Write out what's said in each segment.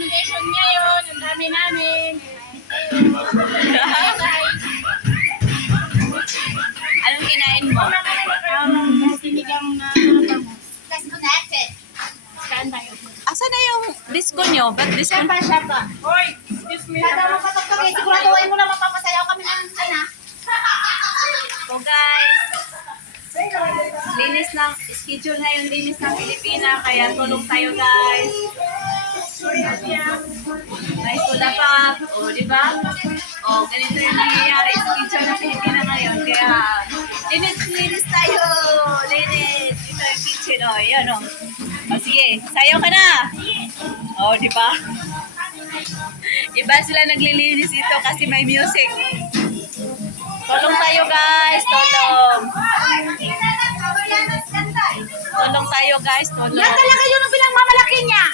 accommodation niya yun. Ang dami namin. Guys. Anong kinain mo? Sinigang na saan tayo? Asa na yung disco nyo? Ba't disco? Siya pa. Hoy, excuse me. Kada mo patok-tok, siguraduhin mo na mapapasayaw kami ng ana. So guys, linis ng, schedule na yung linis ng Pilipina, kaya tulong tayo guys. May soda pa. O, di ba? O, ganito yung nangyayari. Schedule ng Pilipina ngayon, kaya linis tayo. Linis. Ito yung kitchen, o. Yan, o. O, sige. Sayaw ka na. O, di ba? Iba sila naglilinis dito kasi may music. Tulong tayo guys, tulong. Tulong tayo guys, tulong. Yan talaga yun ang pinagmamalaki niya.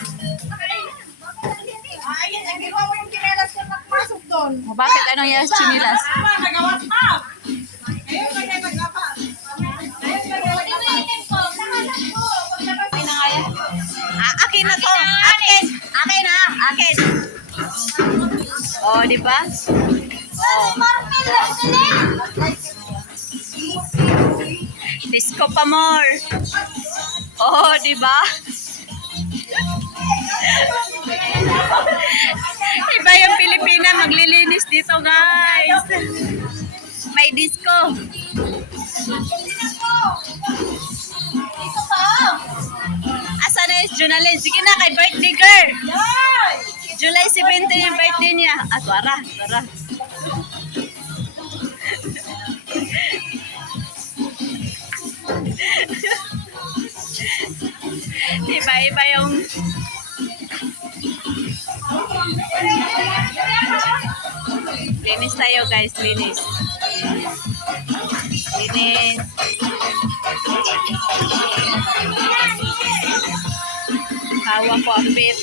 Ayun, nagagawa mo yung kinelas ko nakapasok doon. O, bakit anong yan chinilas? Nagawas pa. Ayun, nagawa. Akin na nga yan. Akin na to. Akin. Akin na. Akin. O, di ba? Disco pa more. Oh, di ba? Iba yung Pilipina maglilinis dito, guys. May disco. Asa na yung Junalyn? Sige na, kay birthday girl. July 17 yung birthday niya. Ah, tuwara. Iba yung linis tayo guys, linis. Hawa ko ang bit.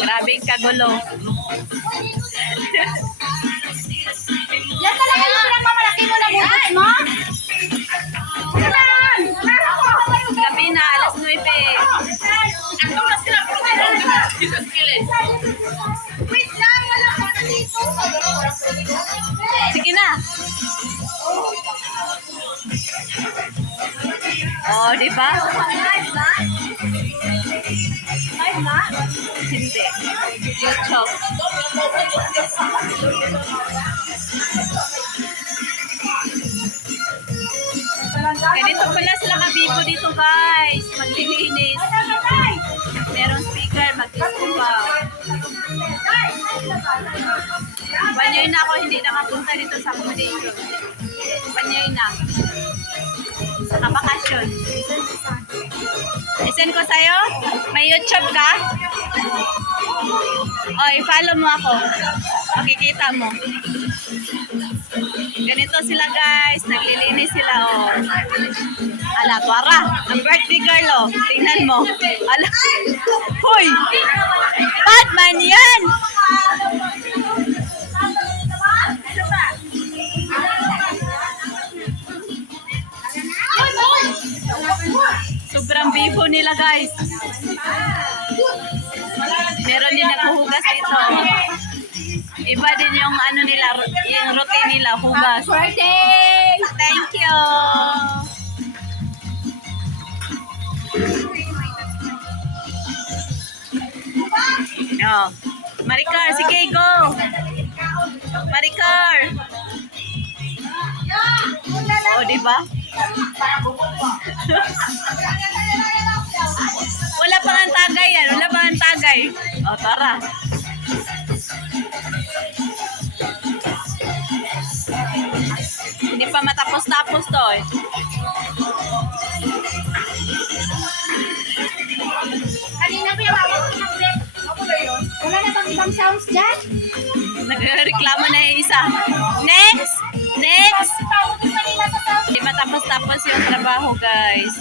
Grabing kagulo. Yan talaga yung pinagmamalaki mo na butas mo. Yan! Gabi na, alas 9. Wait lang, wala ka na dito. Sige na. Oh, di ba? Ay, ma? Hindi. YouTube. Ganito pala sila kabibo dito guys. Maglilinis. Merong speaker, mag-disco pa. 1 year na ako hindi nakapunta dito sa accommodation. 1 year na. Sa kabakasyon. Isend ko sa'yo? May YouTube ka? O, i-follow mo ako. Makikita mo. Ganito sila guys. Naglilinis sila oh. Ala, tuwara. Ang birthday girl oh. Tingnan mo. Ala. Hoy! Bad man yan! Sobrang bibo nila guys. Meron din naghuhugas dito. Iba din yung ano nila, yung routine nila, hugas. Birthday! Thank you. Oh. Maricar, sige, go. Maricar. Oh, di ba? Wala pa ang tagay yan. Wala pa ang tagay. O, tara. Hindi pa matapos-tapos to eh. Kanina pa yung awak ng break. Wala na bang ibang sounds dyan? Nagreklamo na yung isa. Next! Next! Hindi matapos-tapos yung trabaho, guys.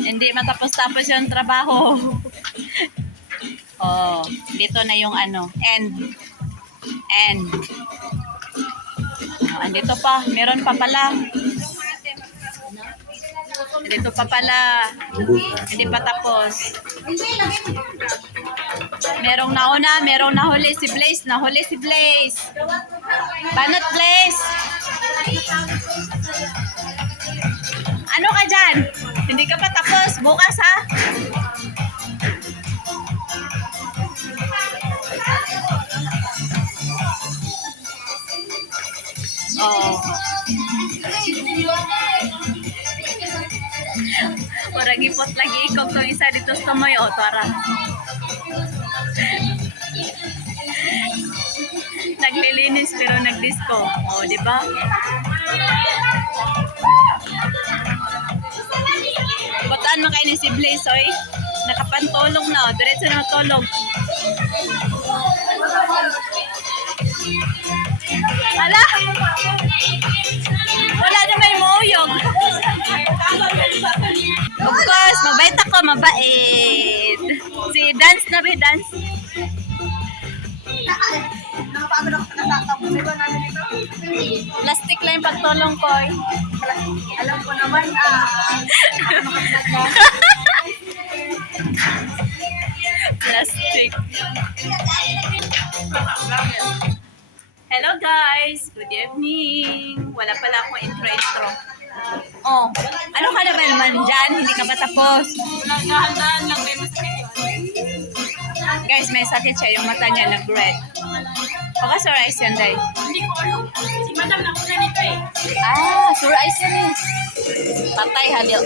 Hindi matapos-tapos yung trabaho. Oh, dito na yung ano, end. andito pa. Meron pa pala. Dito pa pala. Hindi pa tapos. Merong nauna, merong nahuli si Blaze. Nahuli si Blaze. Banat Blaze. Ano ka dyan? Hindi ka pa tapos. Bukas ha? Oh. Ora gipot lagi ikaw to isa dito sa may otara. Naglilinis pero nagdisco. Oh, di ba? Butaan mo kayo ni si Blaze, oy. Nakapantulog na, oh. Diretso na matulog. Ala! Wala na may moyog. Of course, mabait ako, mabait. Si Dance na ba, Dance? Nakapagod ako sa nakakapos. Diba namin ito? Plastic lang yung pagtulong ko, eh. Alam ko naman, Plastic. Hello guys! Good evening! Wala pala akong intro. Oh, ano ka na ba naman dyan? Hindi ka ba tapos? naghahandaan lang may masakit. Guys, may sakit siya. Yung mata niya nag-red. Baka sore eyes yan, Day. Hindi ko alam. Si Madam nakuna nito eh. Sore eyes yan eh. Patay, halil.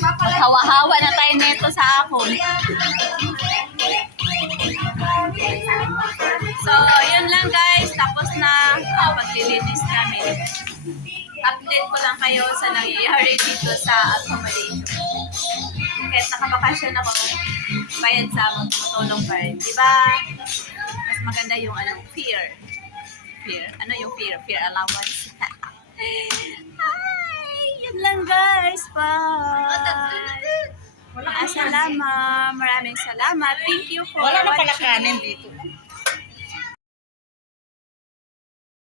Maghawa-hawa na tayo neto sa akon. So, yun lang guys. Tapos na ang paglilinis namin. Update ko lang kayo sa nangyayari dito sa accommodation. Kahit nakabakasyon ako, bayad sa amon, tumutulong pa rin. Diba? Mas maganda yung fear. Fear. Ano yung fear? Fear allowance. Ay, yun lang guys. Bye. Salamat. Maraming salamat. Thank you for Wala na pala watching. kanin dito.